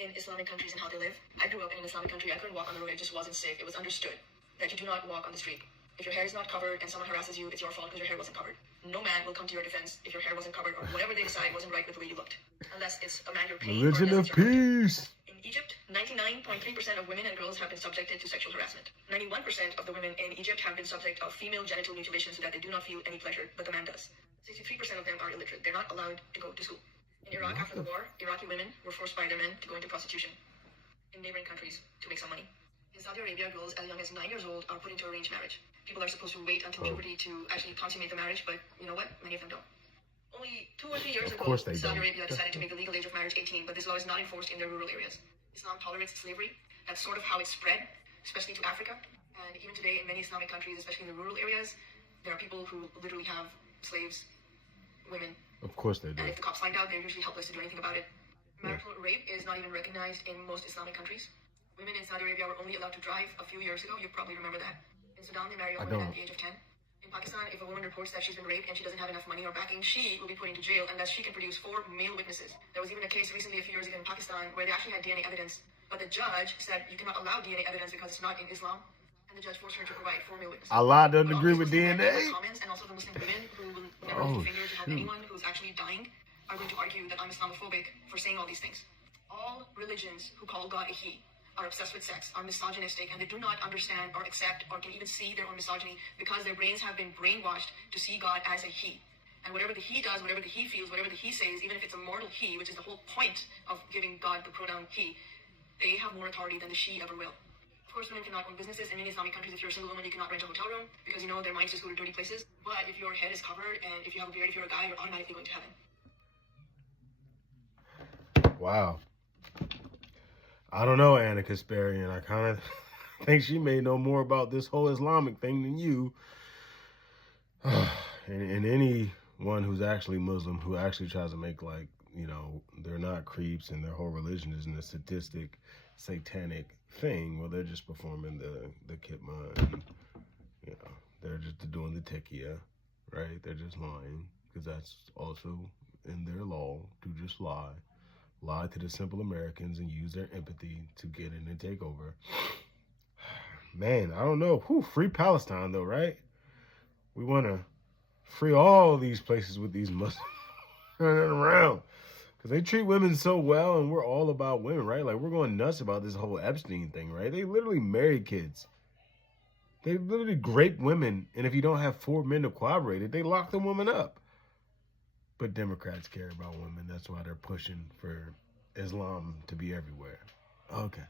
in Islamic countries and how they live. I grew up in an Islamic country. I couldn't walk on the road. It just wasn't safe. It was understood that you do not walk on the street. If your hair is not covered and someone harasses you, it's your fault because your hair wasn't covered. No man will come to your defense if your hair wasn't covered or whatever they decide wasn't right with the way you looked. Unless it's a man you're paying. Religion of peace. In Egypt, 99.3% of women and girls have been subjected to sexual harassment. 91% of the women in Egypt have been subject of female genital mutilation so that they do not feel any pleasure, but the man does. 63% of them are illiterate. They're not allowed to go to school. In Iraq, after the war, Iraqi women were forced by their men to go into prostitution in neighboring countries to make some money. In Saudi Arabia, girls as young as 9 years old are put into arranged marriage. People are supposed to wait until puberty to actually consummate the marriage, but you know what? Many of them don't. Only 2 or 3 years ago, Saudi Arabia decided to make the legal age of marriage 18, but this law is not enforced in their rural areas. Islam tolerates slavery. That's sort of how it spread, especially to Africa. And even today, in many Islamic countries, especially in the rural areas, there are people who literally have slaves, women. Of course they do. And if the cops find out, they're usually helpless to do anything about it. Marital rape is not even recognized in most Islamic countries. Women in Saudi Arabia were only allowed to drive a few years ago. You probably remember that. In Sudan, they marry a woman at the age of 10. In Pakistan, if a woman reports that she's been raped and she doesn't have enough money or backing, she will be put into jail unless she can produce 4 male witnesses. There was even a case recently, a few years ago in Pakistan, where they actually had DNA evidence, but the judge said you cannot allow DNA evidence because it's not in Islam, and the judge forced her to provide 4 male witnesses. Allah doesn't agree with DNA. Comments, and also the Muslim women who will never lift a finger to help anyone who's actually dying are going to argue that I'm Islamophobic for saying all these things. All religions who call God a he are obsessed with sex, are misogynistic, and they do not understand or accept or can even see their own misogyny because their brains have been brainwashed to see God as a he. And whatever the he does, whatever the he feels, whatever the he says, even if it's a mortal he, which is the whole point of giving God the pronoun he, they have more authority than the she ever will. Of course, women cannot own businesses. In many Islamic countries, if you're a single woman, you cannot rent a hotel room because, you know, their minds just go to dirty places. But if your head is covered and if you have a beard, if you're a guy, you're automatically going to heaven. Wow. I don't know, Ana Kasparian. I kind of think she may know more about this whole Islamic thing than you. and anyone who's actually Muslim, who actually tries to make, like, you know, they're not creeps and their whole religion isn't a sadistic, satanic thing. Well, they're just performing the kitma. And, you know, they're just doing the tekiya, right? They're just lying because that's also in their law to just lie. Lie to the simple Americans and use their empathy to get in and take over. Man, I don't know. Whew, free Palestine, though, right? We want to free all these places with these Muslims running around. Because they treat women so well, and we're all about women, right? Like, we're going nuts about this whole Epstein thing, right? They literally marry kids. They literally grape women, and if you don't have 4 men to corroborate it, they lock the woman up. But Democrats care about women. That's why they're pushing for Islam to be everywhere. Okay.